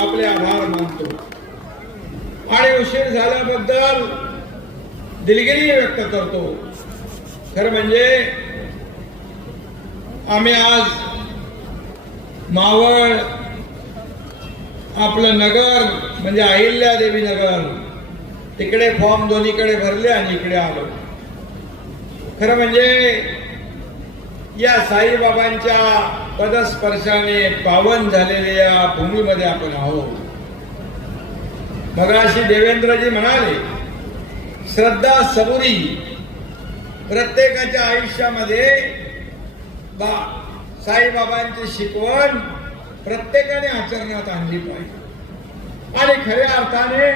आपले आभार मानतो आणि उशीर झाल्याबद्दल दिलगिरी व्यक्त करतो खर म्हणजे आम्ही आज मावळ आपलं नगर म्हणजे अहिल्या देवी नगर तिकडे फॉर्म दोन्हीकडे भरले आणि इकडे आलो खरं म्हणजे या साईबाबांच्या पदस्पर्शाने पावन झालेल्या या भूमीमध्ये आपण आहोत मगाशी देवेंद्रजी म्हणाले श्रद्धा सबुरी प्रत्येकाच्या आयुष्यामध्ये बा साईबाबांची शिकवण प्रत्येकाने आचरणात आणली पाहिजे आणि खऱ्या अर्थाने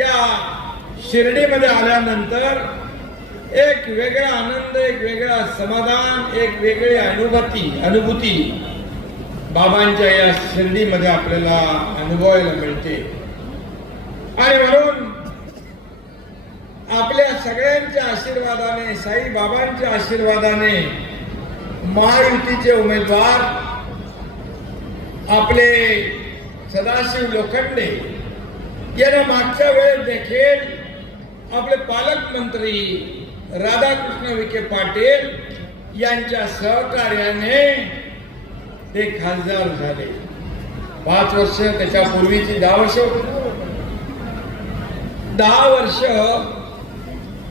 या शिर्डीमध्ये आल्यानंतर एक वेगळा आनंद एक वेगळा समाधान एक वेगळी अनुभूती अनुभूती बाबांच्या या शिर्डीमध्ये आपल्याला अनुभवायला मिळते आणि म्हणून आपल्या सगळ्यांच्या आशीर्वादाने साई बाबांच्या आशीर्वादाने महायुतीचे उमेदवार आपले सदाशिव लोखंडे यांना मागच्या वेळेस देखील आपले पालकमंत्री राधाकृष्ण विखे पाटील यांच्या सहकार्याने ते खासदार झाले पाच वर्ष पूर्वीची दहा वर्ष दहा वर्ष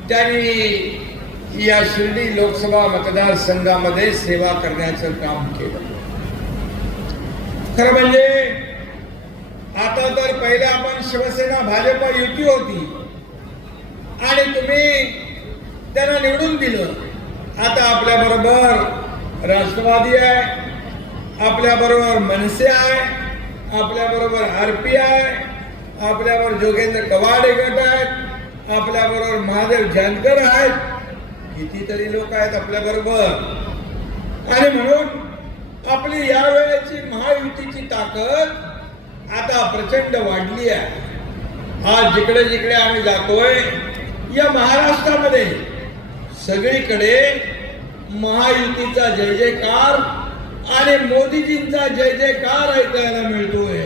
त्यांनी या शिर्डी लोकसभा मतदारसंघामध्ये सेवा करण्याचं काम केलं खरं म्हणजे आता तर पहिले आपण शिवसेना भाजप युती होती आणि तुम्ही त्यांना निवडून दिलं आता आपल्याबरोबर राष्ट्रवादी आहे आपल्याबरोबर मनसे आहे आपल्याबरोबर आर पी आहे आपल्याबरोबर जोगेंद्र कवाडे गट आहेत आपल्याबरोबर महादेव जानकर आहेत कितीतरी लोक आहेत आपल्याबरोबर आणि म्हणून आपली वेळेची महायुतीची ताकद आता प्रचंड वाढली आहे आज जिकडे जिकडे आम्ही जातोय या महाराष्ट्रामध्ये सगळीकडे महायुतीचा जय जयकार आणि मोदीजींचा जय जयकार ऐकायला मिळतोय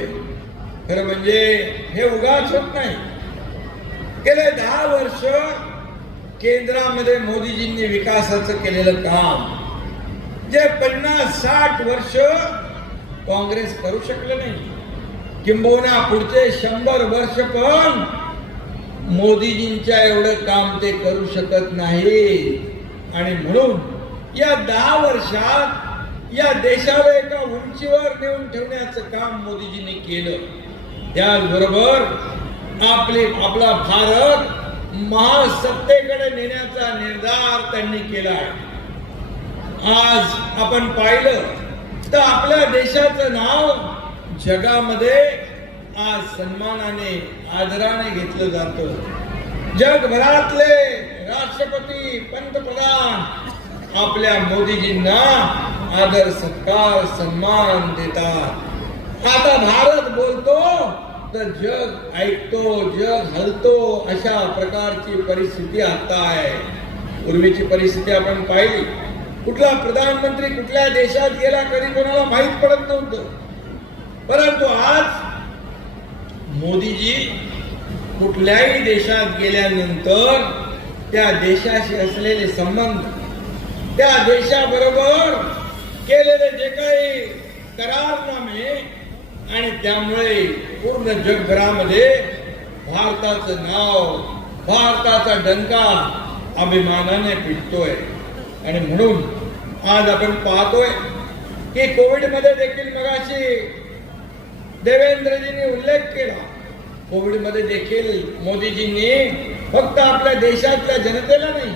खरं म्हणजे हे उगाच होत नाही गेले दहा वर्ष केंद्रामध्ये मोदीजींनी विकासाचं केलेलं काम जे पन्नास साठ वर्ष काँग्रेस करू शकलं नाही किंबहुना पुढचे शंभर वर्ष पण मोदीजींच्या एवढं काम ते करू शकत नाही आणि म्हणून या दहा वर्षात या देशाला एका उंचीवर नेऊन ठेवण्याचं काम मोदीजींनी केलं त्याचबरोबर आपले आपला भारत महासत्तेकडे नेण्याचा निर्धार त्यांनी केला आज आपण पाहिलं तर आपल्या देशाचं नाव जगामध्ये आज सन्मानाने आदराने घेतलं जात जगभरातले राष्ट्रपती पंतप्रधान आपल्या मोदीजींना आदर सत्कार सन्मान देतात आता भारत बोलतो तर जग ऐकतो जग हलतो अशा प्रकारची परिस्थिती आता आहे पूर्वीची परिस्थिती आपण पाहिली कुठला प्रधानमंत्री कुठल्या देशात गेला कधी कोणाला माहीत पडत नव्हतं परंतु आज मोदीजी कुठल्याही देशात गेल्यानंतर त्या देशाशी असलेले संबंध त्या देशाबरोबर केलेले जे काही करारनामे आणि त्यामुळे पूर्ण जगभरामध्ये भारताचं नाव भारताचा डंका अभिमानाने पिटतोय आणि म्हणून आज आपण पाहतोय की कोविडमध्ये देखील मगाशी देवेंद्रजींनी उल्लेख केला कोविडमध्ये देखील मोदीजींनी फक्त आपल्या देशातल्या जनतेला नाही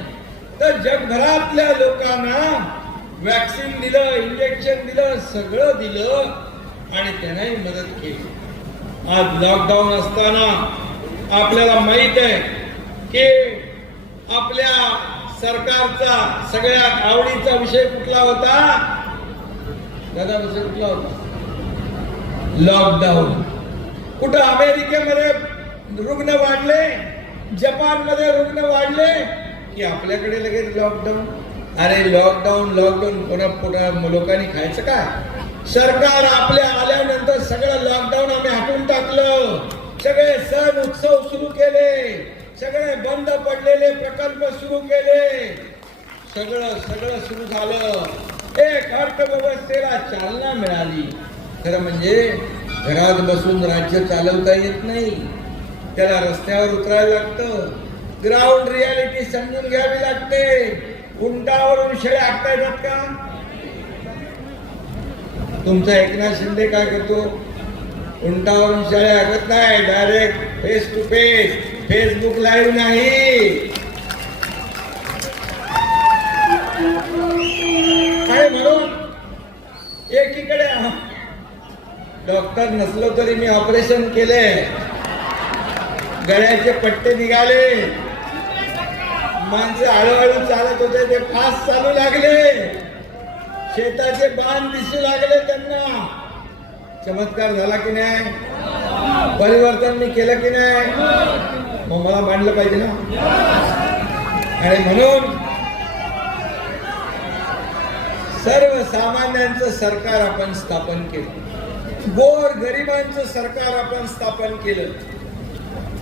तर जगभरातल्या लोकांना वॅक्सिन दिलं इंजेक्शन दिलं सगळं दिलं आणि त्यांनाही मदत केली आज लॉकडाऊन असताना आपल्याला माहित आहे की आपल्या सरकारचा सगळ्यात आवडीचा विषय कुठला होता दादा विषय कुठला होता लॉकडाऊन कुठं अमेरिकेमध्ये रुग्ण वाढले जपानमध्ये रुग्ण वाढले की आपल्याकडे लगेच लॉकडाऊन अरे लॉकडाऊन लॉकडाऊन कोणा पुन्हा लोकांनी खायचं काय सरकार आपल्या आल्यानंतर सगळं लॉकडाऊन आम्ही हटवून टाकलं सगळे सण उत्सव सुरू केले सगळे बंद पडलेले प्रकल्प सुरू केले सगळं सगळं सुरू झालं एक अर्थव्यवस्थेला चालना मिळाली खरं म्हणजे घरात बसून राज्य चालवता येत नाही त्याला रस्त्यावर उतरायला लागतं ग्राउंड रियालिटी समजून घ्यावी लागते उंटावरून शेळ्या आखता येतात का तुमचा एकनाथ शिंदे काय करतो उंटावरून शेळ्या आखत नाही direct face to face Facebook live नाही काय म्हणून एकीकडे डॉक्टर नसलो तरी मी ऑपरेशन केले गळ्याचे पट्टे निघाले माणसं हळूहळू चालत होते ते फास्ट चालू लागले शेताचे बांध दिसू लागले त्यांना चमत्कार झाला की नाही परिवर्तन मी केलं की नाही मग मला मांडलं पाहिजे ना आणि म्हणून सर्वसामान्यांचं सरकार आपण स्थापन केलं गोर गरिबांचं सरकार आपण स्थापन केलं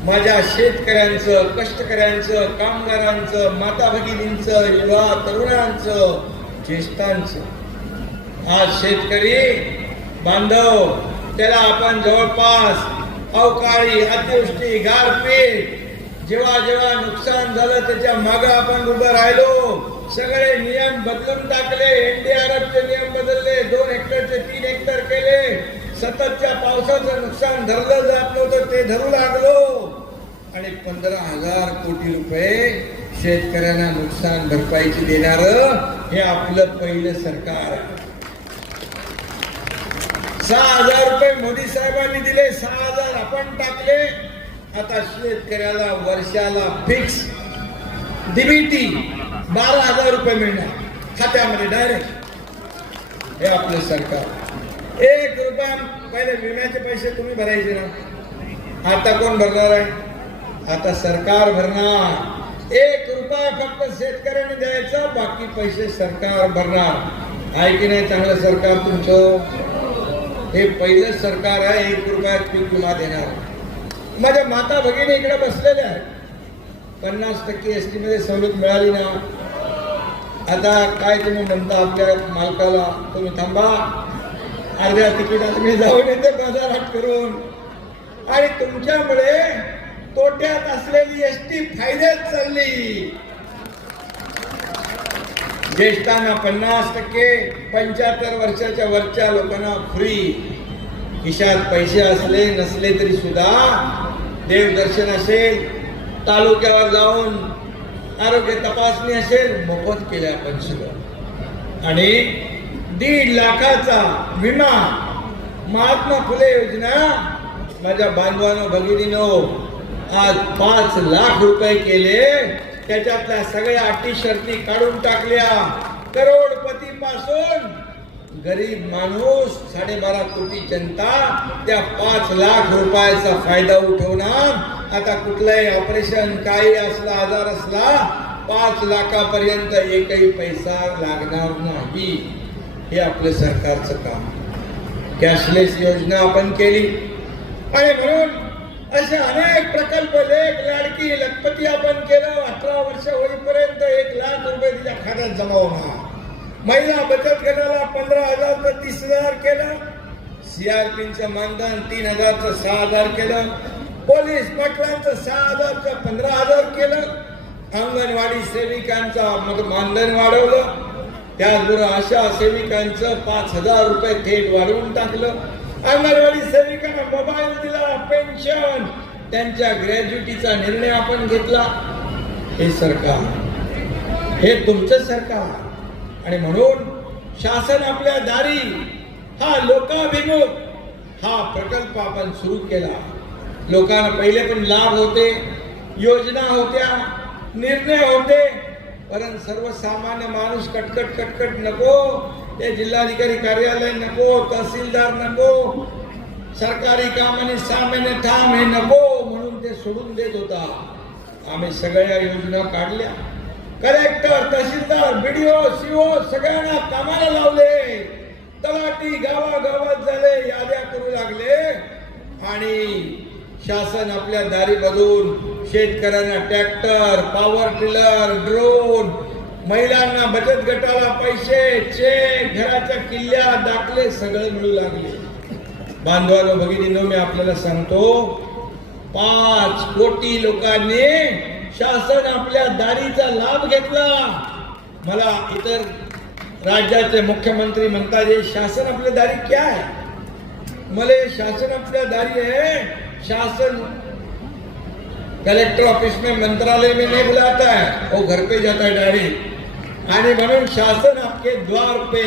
माझ्या शेतकऱ्यांचं कष्टकऱ्यांचं कामगारांचं माता भगिनींचं युवा तरुणांचं ज्येष्ठांच आज शेतकरी बांधव त्याला आपण जवळपास अवकाळी अतिवृष्टी गारपीट जेव्हा जेव्हा नुकसान झालं त्याच्या मागं आपण उभं राहिलो सगळे नियम बदलून टाकले एनडीआरएफचे नियम बदलले दोन हेक्टरचे तीन हेक्टर केले सततच्या पावसाचं नुकसान धरलं जात नव्हतं ते धरू लागलो आणि पंधरा हजार कोटी रुपये शेतकऱ्यांना नुकसान भरपाईची देणार हे आपलं पहिलं सरकार सहा हजार रुपये मोदी साहेबांनी दिले सहा हजार आपण टाकले आता शेतकऱ्याला वर्षाला फिक्स डीबीटी बारा हजार रुपये मिळणार खात्यामध्ये डायरेक्ट हे आपलं सरकार एक रुपया पहिले विम्याचे पैसे तुम्ही भरायचे ना आता कोण भरणार आहे आता सरकार भरणार एक रुपया फक्त शेतकऱ्याने द्यायचा बाकी पैसे सरकार भरणार आहे की नाही चांगलं सरकार तुमचं हे पहिलं सरकार आहे एक रुपयात पीक विमा देणार माझ्या माता भगिनी इकडे बसलेल्या आहेत पन्नास टक्के एस मध्ये सवलत मिळाली ना आता काय तुम्ही म्हणता आपल्या मालकाला तुम्ही थांबा अर्ध्या तिकिटात मी जाऊन येते बाजारात करून आणि तुमच्यामुळे तोट्यात असलेली एस टी फायद्यात चालली ज्येष्ठांना पन्नास टक्के पंच्याहत्तर वर्षाच्या वरच्या लोकांना फ्री खिशात पैसे असले नसले तरी सुद्धा देवदर्शन असेल तालुक्यावर जाऊन आरोग्य तपासणी असेल मोफत केल्या पण सुद्धा आणि दीड लाखाचा विमा महात्मा फुले योजना माझ्या बांधवानो भगिनीनो आज पाच लाख रुपये केले त्याच्यातल्या सगळ्या अटी शर्ती काढून टाकल्या करोडपती पासून गरीब माणूस साडेबारा कोटी जनता त्या पाच लाख रुपयाचा फायदा उठवणार आता कुठलंही ऑपरेशन काही असला आजार असला पाच लाखापर्यंत एकही पैसा लागणार नाही हे आपलं सरकारचं काम कॅशलेस योजना आपण केली आणि म्हणून असे अनेक प्रकल्प लेख लाडकी लखपती आपण केलं अठरा वर्ष होईपर्यंत एक लाख रुपये तिच्या खात्यात जमा होणार महिला बचत गटाला पंधरा हजार ते तीस हजार केलं सीआरपीचं मानधन तीन हजारचं सहा हजार केलं पोलीस पटलांचं सहा हजारचं पंधरा हजार केलं अंगणवाडी सेविकांचा मानधन वाढवलं त्याचबरोबर आशा सेविकांचं पाच हजार रुपये थेट वाढवून टाकलं अंगणवाडी सेविकांना मोबाईल दिला पेन्शन त्यांच्या ग्रॅज्युटीचा निर्णय आपण घेतला हे सरकार हे तुमचं सरकार आणि म्हणून शासन आपल्या दारी हा लोकाभिमुख हा प्रकल्प आपण सुरू केला लोकांना पहिले पण लाभ होते योजना होत्या निर्णय होते कारण सर्वसामान्य माणूस कटकट कटकट नको ते जिल्हाधिकारी कार्यालय नको तहसीलदार नको सरकारी कामाने सामान्य ठाम हे नको म्हणून ते सोडून देत होता आम्ही सगळ्या योजना काढल्या कलेक्टर तहसीलदार बीडीओ सीओ सगळ्यांना कामाला लावले तलाटी गावागावात झाले याद्या करू लागले आणि शासन आपल्या दारी बदलून शेतकऱ्यांना ट्रॅक्टर पॉवर टिलर ड्रोन महिलांना बचत गटाला पैसे चेक घराच्या किल्ल्या दाखले सगळे मिळू लागले बांधवानो भगिनीनो मी आपल्याला सांगतो पाच कोटी लोकांनी शासन आपल्या दारीचा लाभ घेतला मला इतर राज्याचे मुख्यमंत्री म्हणतात शासन आपल्या दारी क्या आहे मला शासन आपल्या दारी आहे शासन कलेक्टर ऑफिस में मंत्रालय में नहीं बुलाता है वो घर पे जाता है डायरेक्ट आणि म्हणून शासन आपके द्वार पे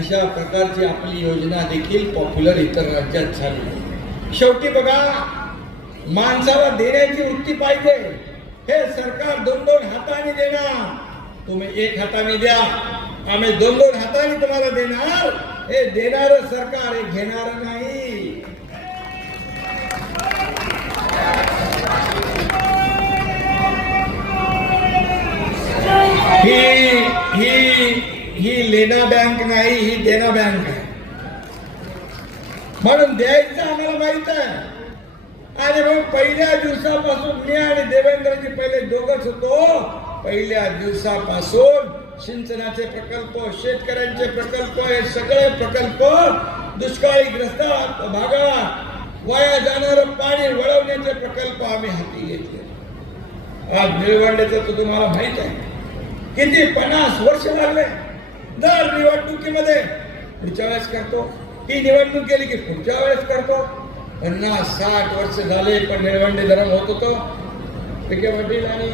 अशा प्रकारची आपली योजना देखील पॉप्युलर इतर राज्यात झाली शेवटी बघा माणसाला देण्याची वृत्ती पाहिजे हे सरकार दोन दोन हाताने देणार तुम्ही एक हाताने द्या आम्ही दोन दोन हाताने तुम्हाला देणार हे देणार सरकार हे घेणार नाही लेना बँक नाही ही देना बँक आहे म्हणून द्यायचं आम्हाला माहित आहे आणि मग पहिल्या दिवसापासून मी आणि देवेंद्रजी पहिले दोघच होतो पहिल्या दिवसापासून सिंचनाचे प्रकल्प शेतकऱ्यांचे प्रकल्प हे सगळे प्रकल्प दुष्काळी दुष्काळीग्रस्त भागात वाया जाणार पाणी वळवण्याचे प्रकल्प आम्ही हाती घेतले आज निळवंड्याचं तुम्हाला माहित आहे किती पन्नास वर्ष लागले दर निवडणुकीमध्ये पुढच्या वेळेस करतो ती निवडणूक गेली की पुढच्या वेळेस करतो पन्नास साठ वर्ष झाले पण निळवंडे धरण होत होतो पिके वडील आणि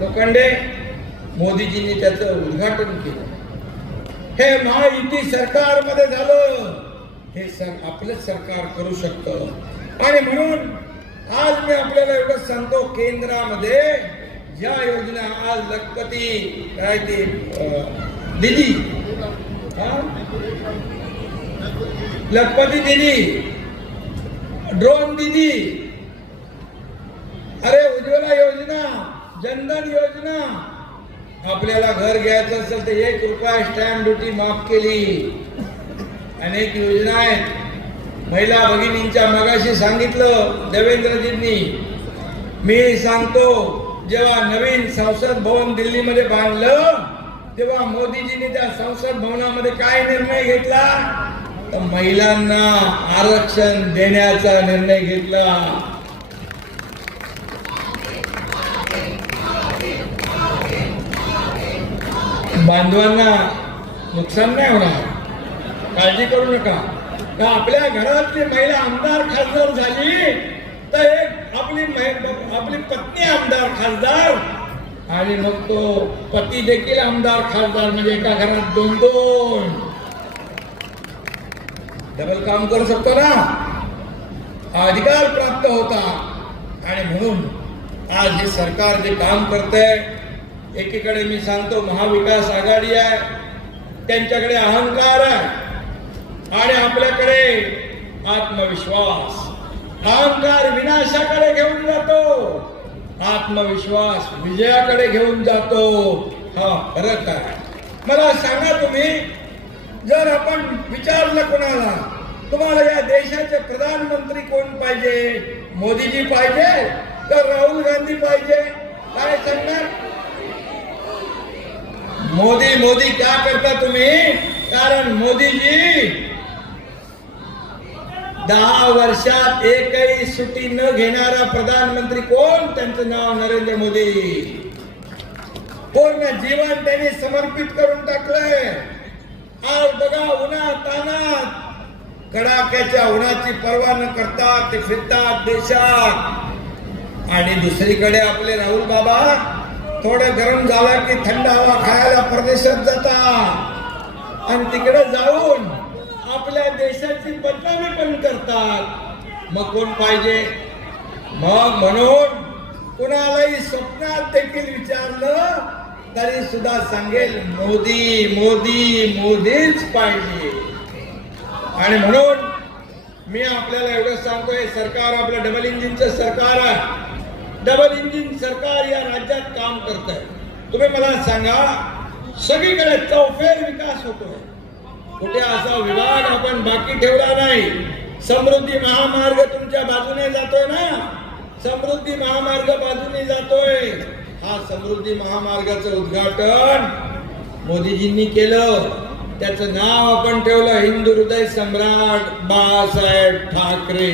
लोखंडे मोदीजींनी त्याचं उद्घाटन केलं हे महायुती मध्ये झालं हे सर आपलंच सरकार करू शकत आणि म्हणून आज मी आपल्याला एवढं सांगतो केंद्रामध्ये ज्या योजना आज लखपती काय ते दिदी लखपती दीदी ड्रोन दिदी अरे उज्ज्वला योजना जनधन योजना आपल्याला घर घ्यायचं असेल तर एक रुपया स्टॅम्प ड्युटी माफ केली अनेक योजना आहेत महिला भगिनींच्या मगाशी सांगितलं देवेंद्रजींनी मी सांगतो जेव्हा नवीन संसद भवन दिल्लीमध्ये बांधलं तेव्हा मोदीजींनी त्या संसद भवनामध्ये काय निर्णय घेतला तर महिलांना आरक्षण देण्याचा निर्णय घेतला बांधवांना नुकसान नाही होणार काळजी करू नका तर आपल्या घरातली महिला आमदार खासदार झाली तर एक आपली आपली पत्नी आमदार खासदार आणि मग तो पती देखील आमदार खासदार म्हणजे एका घरात दोन दोन डबल काम करू शकतो ना अधिकार प्राप्त होता आणि म्हणून आज हे सरकार जे काम करत आहे एकीकडे मी सांगतो महाविकास आघाडी आहे त्यांच्याकडे अहंकार आहे आणि आपल्याकडे आत्मविश्वास अहंकार विनाशाकडे घेऊन जातो आत्मविश्वास विजयाकडे घेऊन जातो हा फरक आहे मला सांगा तुम्ही जर आपण विचारलं कोणाला तुम्हाला या देशाचे प्रधानमंत्री कोण पाहिजे मोदीजी पाहिजे तर राहुल गांधी पाहिजे काय सांगणार मोदी मोदी का करता तुम्ही कारण मोदीजी दहा वर्षात एकही सुट्टी न घेणारा प्रधानमंत्री कोण त्यांचं नाव नरेंद्र मोदी पूर्ण जीवन त्यांनी समर्पित करून टाकलंय आज बघा उन्हा तानात कडाक्याच्या उन्हाची परवा न करतात ते फिरतात देशात आणि दुसरीकडे आपले राहुल बाबा थोडं गरम झाला की थंड हवा खायला परदेशात जाता आणि तिकडे जाऊन आपल्या देशाची बदनामी पण करतात मग कोण पाहिजे मग म्हणून कुणालाही स्वप्नात देखील विचारलं तरी सुद्धा सांगेल मोदी मोदी मोदीच पाहिजे आणि म्हणून मी आपल्याला एवढं सांगतोय सरकार आपलं डबल इंजिनचं सरकार आहे डबल इंजिन सरकार या राज्यात काम करत आहे तुम्ही मला सांगा सगळीकडे चौफेर विकास होतोय कुठे असा विवाद आपण बाकी ठेवला नाही समृद्धी महामार्ग तुमच्या बाजूने जातोय ना समृद्धी महामार्ग बाजूने जातोय हा समृद्धी महामार्गाचं उद्घाटन मोदीजींनी केलं त्याचं नाव आपण ठेवलं हिंदू हृदय सम्राट बाळासाहेब ठाकरे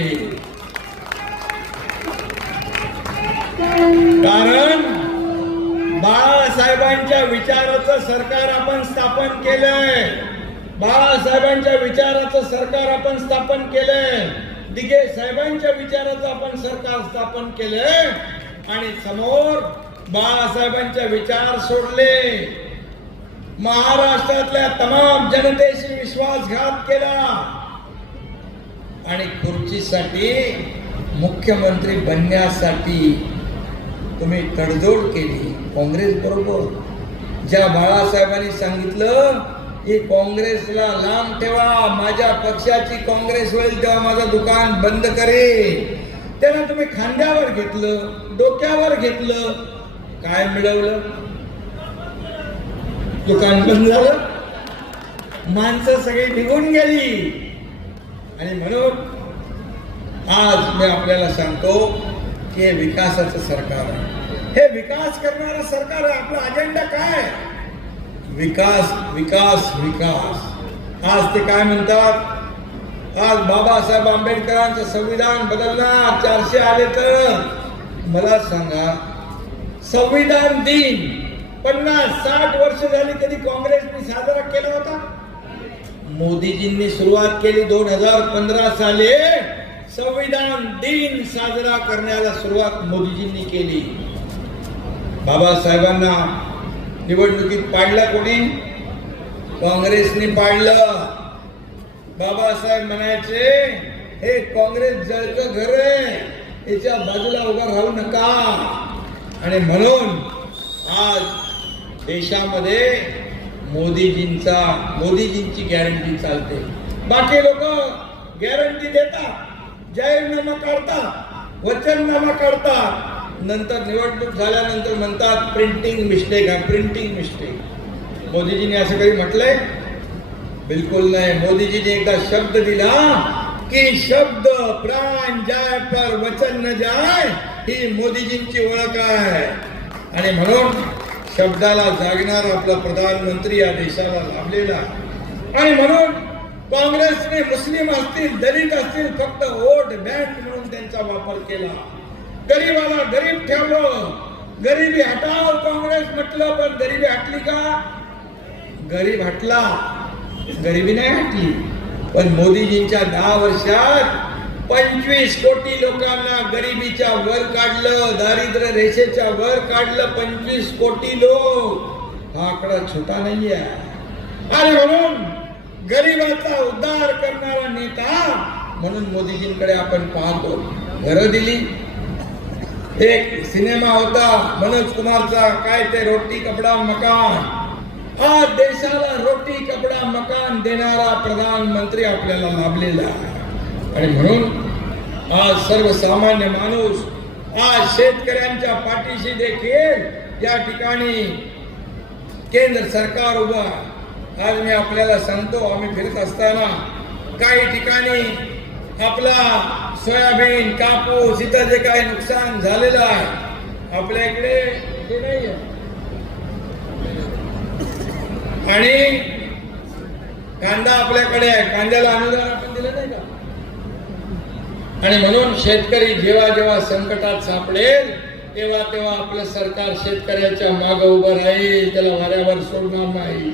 कारण बाळासाहेबांच्या विचाराचं सरकार आपण स्थापन केलंय बाळासाहेबांच्या विचाराचं सरकार आपण स्थापन केलंय दिगे साहेबांच्या विचाराचं आपण सरकार स्थापन केलंय आणि समोर बाळासाहेबांच्या विचार सोडले महाराष्ट्रातल्या तमाम जनतेशी विश्वासघात केला आणि खुर्चीसाठी मुख्यमंत्री बनण्यासाठी तुम्ही तडजोड केली काँग्रेस बरोबर ज्या बाळासाहेबांनी सांगितलं की काँग्रेसला लांब ठेवा माझ्या पक्षाची काँग्रेस होईल तेव्हा माझं दुकान बंद करेल त्यांना तुम्ही खांद्यावर घेतलं डोक्यावर घेतलं काय मिळवलं दुकान बंद झालं माणसं सगळी निघून गेली आणि म्हणून आज मी आपल्याला सांगतो की हे विकासाचं सरकार आहे हे विकास करणारं सरकार आहे आपला अजेंडा काय विकास विकास विकास आज ते काय म्हणतात आज बाबासाहेब आंबेडकरांचं संविधान बदलणार चारशे आले तर मला सांगा संविधान दिन पन्नास साठ वर्ष झाली कधी काँग्रेसने साजरा केला होता मोदीजींनी सुरुवात केली दोन हजार पंधरा साली संविधान दिन साजरा करण्याला सुरुवात मोदीजींनी केली बाबासाहेबांना निवडणुकीत पाडला कोणी काँग्रेसने पाडलं बाबासाहेब म्हणायचे हे काँग्रेस जळचं घर आहे याच्या बाजूला उभा राहू नका आणि म्हणून आज देशामध्ये मोदीजींचा मोदीजींची गॅरंटी चालते बाकी लोक गॅरंटी देतात जाहीरनामा काढतात वचननामा काढतात नंतर निवडणूक झाल्यानंतर म्हणतात प्रिंटिंग मिस्टेक आहे प्रिंटिंग मिस्टेक मोदीजीने असं काही म्हटलंय बिलकुल नाही मोदीजीने एकदा शब्द दिला की शब्द प्राण जाय पर वचन न जाय ही मोदीजींची ओळख आहे आणि म्हणून शब्दाला जागणार आपला प्रधानमंत्री या देशाला लाभलेला आणि म्हणून काँग्रेसने मुस्लिम असतील दलित असतील फक्त वोट बँक म्हणून त्यांचा वापर केला गरीबाला गरीब ठेवलं गरीबी हटाव काँग्रेस म्हटलं पण गरीबी हटली का गरीब हटला गरीबी नाही हटली पण मोदीजींच्या दहा वर्षात पंचवीस कोटी लोकांना गरिबीच्या वर काढलं दारिद्र्य रेषेच्या वर काढलं पंचवीस कोटी लोक हा आकडा छोटा नाहीये आणि म्हणून गरिबाचा उद्धार करणारा नेता म्हणून मोदीजींकडे आपण पाहतो घरं दिली एक सिनेमा होता मनोज कुमारचा काय ते रोटी कपडा मकान आज देशाला रोटी कपडा मकान देणारा प्रधानमंत्री आपल्याला लाभलेला आणि म्हणून आज सर्वसामान्य माणूस आज शेतकऱ्यांच्या पाठीशी देखील या ठिकाणी केंद्र सरकार उभा आज मी आपल्याला सांगतो आम्ही फिरत असताना काही ठिकाणी आपला सोयाबीन कापूस इथं जे काही नुकसान झालेलं आहे आपल्या इकडे ते नाही आणि कांदा आपल्याकडे आहे कांद्याला अनुदान आपण दिलं नाही का आणि म्हणून शेतकरी जेव्हा जेव्हा संकटात सापडेल तेव्हा तेव्हा आपलं सरकार शेतकऱ्याच्या माग उभं राहील त्याला वाऱ्यावर सोडणार नाही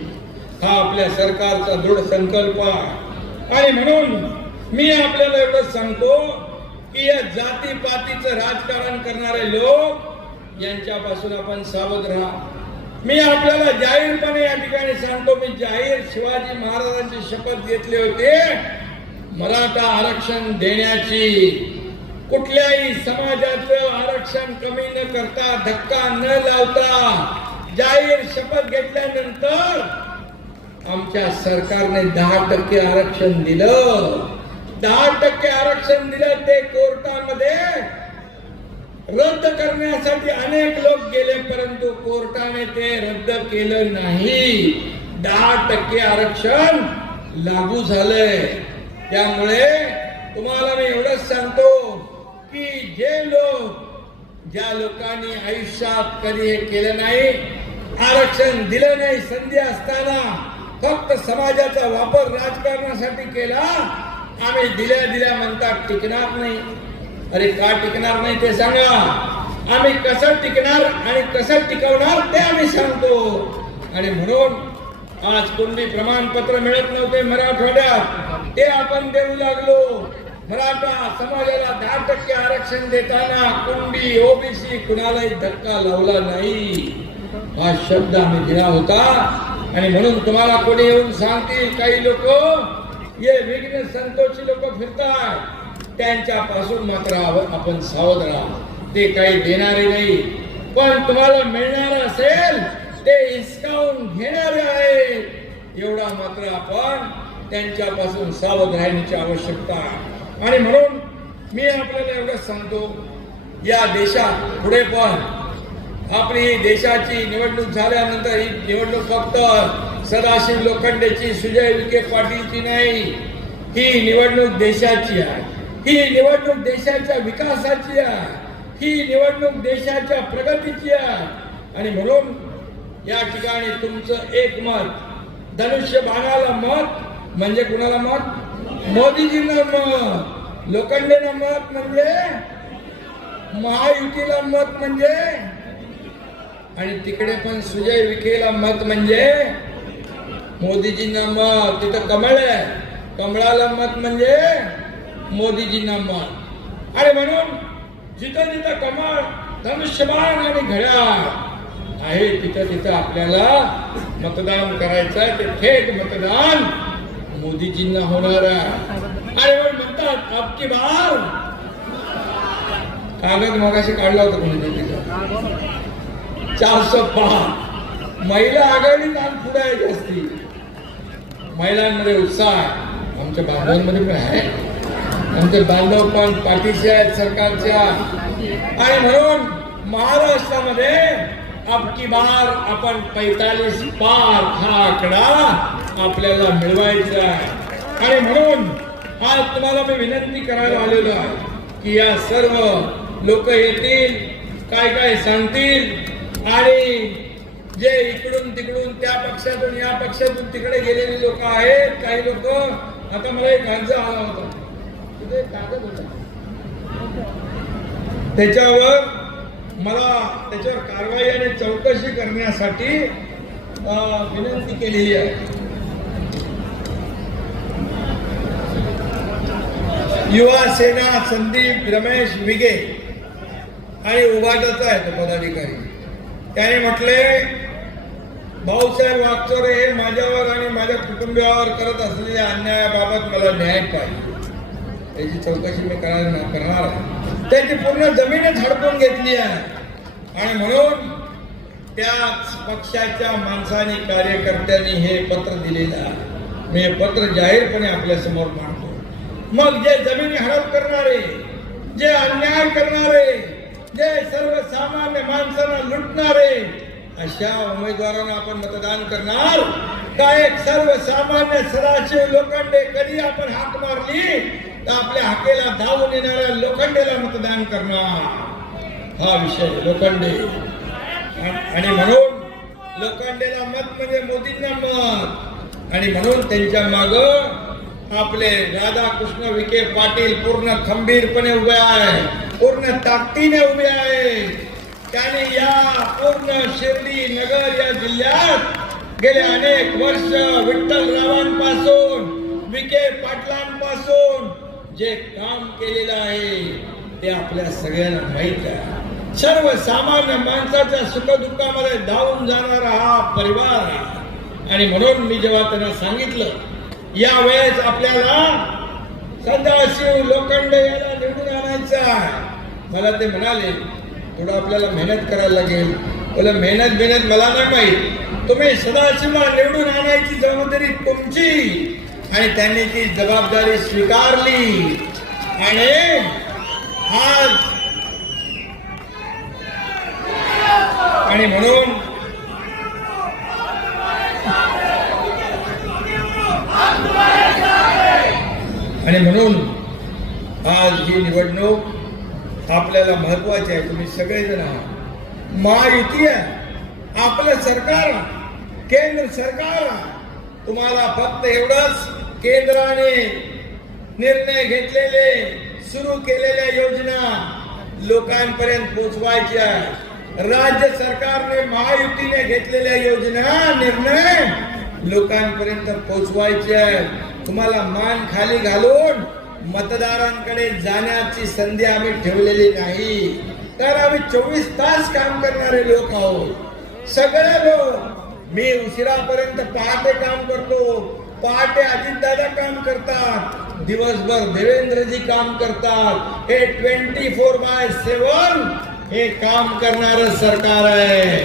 हा आपल्या सरकारचा दृढ संकल्प आहे आणि म्हणून मी आपल्याला एवढं सांगतो की या जाती जातीपातीचं राजकारण करणारे लोक यांच्यापासून आपण सावध राहा मी आपल्याला जाहीरपणे या ठिकाणी सांगतो मी जाहीर शिवाजी महाराजांची शपथ घेतली होते मराठा आरक्षण देण्याची कुठल्याही समाजाचं आरक्षण कमी न करता धक्का न लावता जाहीर शपथ घेतल्यानंतर आमच्या सरकारने दहा टक्के आरक्षण दिलं दहा टक्के आरक्षण दिलं ते कोर्टामध्ये रद्द करण्यासाठी अनेक लोक गेले परंतु कोर्टाने ते रद्द केलं नाही दहा टक्के आरक्षण लागू झालंय त्यामुळे तुम्हाला मी एवढंच सांगतो की जे लोक ज्या लोकांनी आयुष्यात कधी हे केलं नाही आरक्षण दिलं नाही संधी असताना फक्त समाजाचा वापर राजकारणासाठी केला आम्ही दिल्या दिल्या म्हणतात टिकणार नाही अरे का टिकणार नाही ते सांगा आम्ही कसं टिकणार आणि कसं टिकवणार ते आम्ही सांगतो आणि म्हणून आज कोणती प्रमाणपत्र मिळत नव्हते मराठवाड्यात ते आपण देऊ लागलो मराठा समाजाला दहा टक्के आरक्षण देताना कुंडी ओबीसी कुणालाही धक्का लावला नाही हा शब्द आम्ही दिला होता आणि म्हणून तुम्हाला कोणी येऊन सांगतील काही लोक ये विघ्न संतोषी लोक फिरतात त्यांच्यापासून मात्र आपण सावध राहा ते काही देणारे नाही पण तुम्हाला मिळणार असेल ते हिसकावून घेणार आहे एवढा मात्र आपण त्यांच्यापासून सावध राहण्याची आवश्यकता आणि म्हणून मी आपल्याला एवढं सांगतो या देशात पुढे पण आपली देशाची निवडणूक झाल्यानंतर ही निवडणूक फक्त सदाशिव लोखंडेची सुजय विखे पाटीलची नाही ही निवडणूक देशाची आहे ही निवडणूक देशाच्या विकासाची आहे ही निवडणूक देशाच्या प्रगतीची आहे आणि म्हणून या ठिकाणी तुमचं एक मत धनुष्य बाणाला मत म्हणजे कुणाला मत मोदीजींना मत लोखंडेला मत म्हणजे महायुतीला मत म्हणजे आणि तिकडे पण सुजय विखेला मत म्हणजे मोदीजींना मत तिथं कमळ आहे कमळाला मत म्हणजे मोदीजींना मत अरे म्हणून जिथं तिथं कमळ धनुष्यबाण आणि घड्याळ आहे तिथं तिथं आपल्याला मतदान करायचं आहे ते थेट मतदान मोदीजींना होणार आहे अरे म्हणतात आपकी भाव कागद मगाशी काढला होता कोणी तिथं चारशे पहा महिला आघाडीत आणि पुढे आहे जास्ती महिलांमध्ये उत्साह आमच्या बांधवांमध्ये पण आहे आमचे बांधव पण पाठीचे आहेत सरकारच्या आणि म्हणून महाराष्ट्रामध्ये अबकी बार आपण पैतालीस पार हा आकडा आपल्याला मिळवायचा आहे आणि म्हणून आज तुम्हाला मी विनंती करायला आलेलो आहे की या सर्व लोक येतील काय काय सांगतील आणि जे इकडून तिकडून त्या पक्षातून या पक्षातून तिकडे गेलेले लोक आहेत काही लोक आता मला एक अर्ज आला होता म्हणजे कागद होता त्याच्यावर मला त्याच्यावर कारवाई आणि चौकशी करण्यासाठी विनंती केलेली आहे युवा सेना संदीप रमेश विगे आणि उभाटाचा आहे तो पदाधिकारी त्याने म्हटले भाऊसाहेब वागचोरे हे माझ्यावर आणि माझ्या कुटुंबियावर करत असलेल्या अन्यायाबाबत मला न्याय पाहिजे त्याची चौकशी मी करायला करणार आहे त्यांची पूर्ण जमीनच हडपून घेतली आहे आणि म्हणून त्याच पक्षाच्या माणसाने कार्यकर्त्यांनी हे पत्र दिलेलं आहे मी हे पत्र जाहीरपणे आपल्या समोर मांडतो मग जे जमीन हडप करणारे जे अन्याय करणारे जे सर्वसामान्य माणसांना लुटणारे अशा उमेदवारांना आपण मतदान करणार का एक सर्वसामान्य सदाशिव लोखंडे कधी आपण हाक मारली तर आपल्या हाकेला धावून येणाऱ्या लोखंडेला मतदान करणार हा विषय लोखंडे आणि म्हणून लोखंडेला मत म्हणजे मोदींना मत आणि म्हणून त्यांच्या माग आपले राधाकृष्ण विखे पाटील पूर्ण खंबीरपणे उभे आहे पूर्ण ताकदीने उभे आहे त्याने या पूर्ण शिर्डी नगर या जिल्ह्यात गेले अनेक वर्ष विठ्ठल रावांपासून विखे पाटलांपासून जे काम केलेलं आहे ते आपल्या सगळ्यांना माहीत आहे सर्वसामान्य माणसाच्या सुखदुःखामध्ये धावून जाणारा हा परिवार आहे आणि म्हणून मी जेव्हा त्यांना सांगितलं या वेळेस आपल्याला सदाशिव लोखंड याला निवडून आणायचा आहे मला ते म्हणाले थोडं आपल्याला मेहनत करायला लागेल बोला मेहनत मेहनत मला नाही माहीत तुम्ही सदाशिवला निवडून आणायची जबाबदारी तुमची आणि त्यांनी ती जबाबदारी स्वीकारली आणि आज आणि म्हणून आणि म्हणून आज ही निवडणूक आपल्याला महत्वाची आहे तुम्ही सगळेजण आहात महायुती आहे आपलं सरकार केंद्र सरकार तुम्हाला फक्त एवढंच केंद्राने निर्णय घेतलेले सुरू केलेल्या योजना लोकांपर्यंत पोचवायच्या राज्य सरकारने महायुतीने घेतलेल्या योजना निर्णय लोकांपर्यंत आहेत तुम्हाला मान खाली घालून मतदारांकडे जाण्याची संधी आम्ही ठेवलेली नाही तर आम्ही चोवीस तास काम करणारे लोक आहोत सगळे लोक मी उशिरापर्यंत पहाटे काम करतो पहाटे दादा काम करतात दिवसभर देवेंद्रजी काम करतात हे ट्वेंटी फोर बाय सेवन हे काम करणार सरकार आहे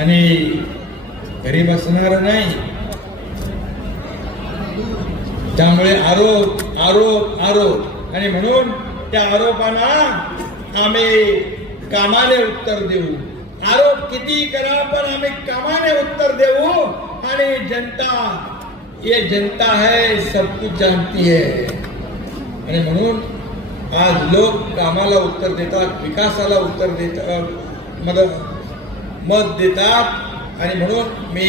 आणि घरी बसणार नाही त्यामुळे आरोप आरोप आरोप आणि म्हणून त्या आरोपांना आम्ही कामाने उत्तर देऊ आरोप किती करा पण आम्ही कामाने उत्तर देऊ आणि जनता ये जनता है सब कुछ जानती है आणि म्हणून आज लोक कामाला उत्तर देतात विकासाला उत्तर देतात मद मत देतात आणि म्हणून मी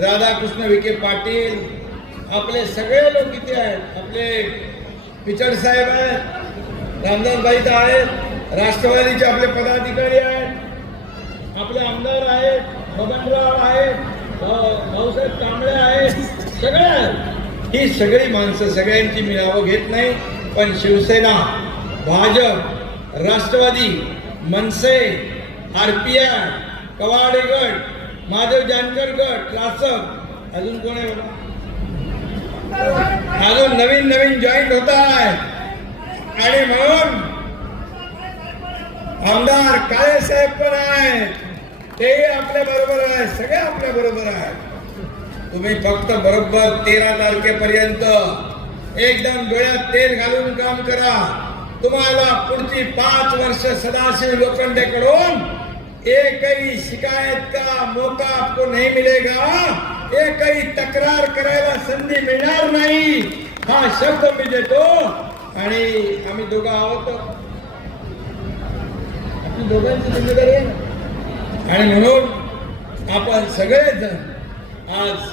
राधाकृष्ण विखे पाटील आपले सगळे लोक इथे आहेत आपले पिचड साहेब आहेत रामदास भाई तर आहेत राष्ट्रवादीचे आपले पदाधिकारी आहेत आपले आमदार आहेत बदनराव आहेत भाऊसाहेब कांबळे आहेत सगळे आहेत ही सगळी माणसं सगळ्यांची मिळावं घेत नाही पण Shivsena Bhajap Rashtrawadi Manase R P I Kawade गट माधव जानकर गट रासप अजून कोण आहे जो नवीन नवीन जॉईंट होता आहे आणि म्हणून आमदार काय साहेब पण आहेत ते आपल्या बरोबर आहे सगळे आपल्या बरोबर आहे तुम्ही फक्त बरोबर तेरा तारखेपर्यंत एकदम डोळ्यात तेल घालून काम करा तुम्हाला पुढची पाच वर्ष सदाशिव लोखंडेकडून एक ही शिकायत का मौका आपको नहीं मिलेगा एक ही तक्रार करायला संधी मिळणार नाही हा शब्द मी देतो आणि आम्ही दोघं आहोत दोघांची जिम्मेदारी आणि म्हणून आपण सगळेजण आज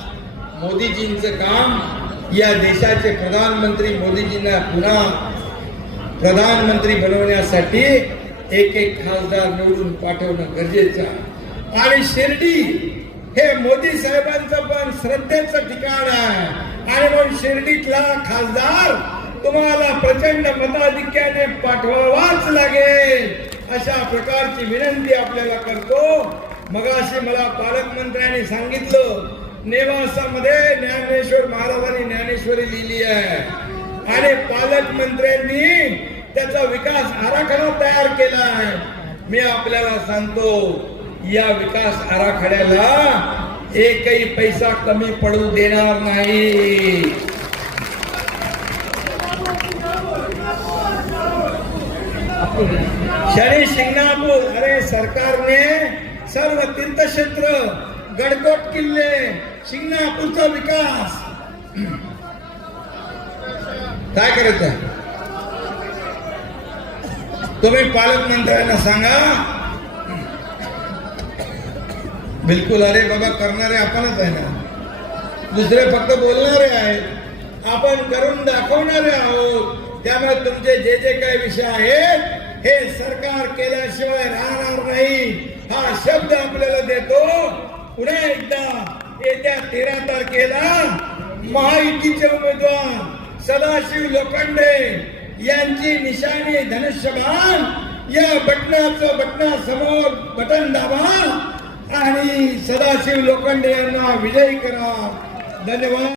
मोदीजींचं काम या देशाचे प्रधानमंत्री मोदीजींना पुन्हा प्रधानमंत्री बनवण्यासाठी एक एक खासदार निवडून पाठवणं गरजेचं आहे आणि शिर्डी हे मोदी साहेबांचं पण श्रद्धेचं ठिकाण आहे आणि म्हणून शिर्डीतला खासदार तुम्हाला प्रचंड मताधिक्याने पाठवावाच लागेल अशा प्रकारची विनंती आपल्याला करतो मगाशी मला पालकमंत्र्यांनी सांगितलं नेवासामध्ये ज्ञानेश्वर महाराजांनी ज्ञानेश्वरी लिहिली आहे आणि पालकमंत्र्यांनी त्याचा विकास आराखडा तयार केला आहे मी आपल्याला सांगतो या विकास आराखड्याला एकही पैसा कमी पडू देणार नाही शनी शिंगणापूर अरे सरकारने सर्व तीर्थक्षेत्र गडकोट किल्ले शिंगणापूरचा विकास काय करायचं तुम्ही पालकमंत्र्यांना सांगा बिलकुल अरे बाबा करणारे आपणच आहे ना दुसरे फक्त बोलणारे आहेत आपण करून दाखवणारे आहोत त्यामुळे तुमचे जे जे काही विषय आहेत हे सरकार केल्याशिवाय राहणार नाही हा शब्द आपल्याला देतो पुन्हा एकदा येत्या तेरा तारखेला महायुतीचे उमेदवार सदाशिव लोखंडे यांची निशाणी बाण या बटनाचं बटना समोर बटन दाबा आणि सदाशिव लोखंडे यांना विजयी करा धन्यवाद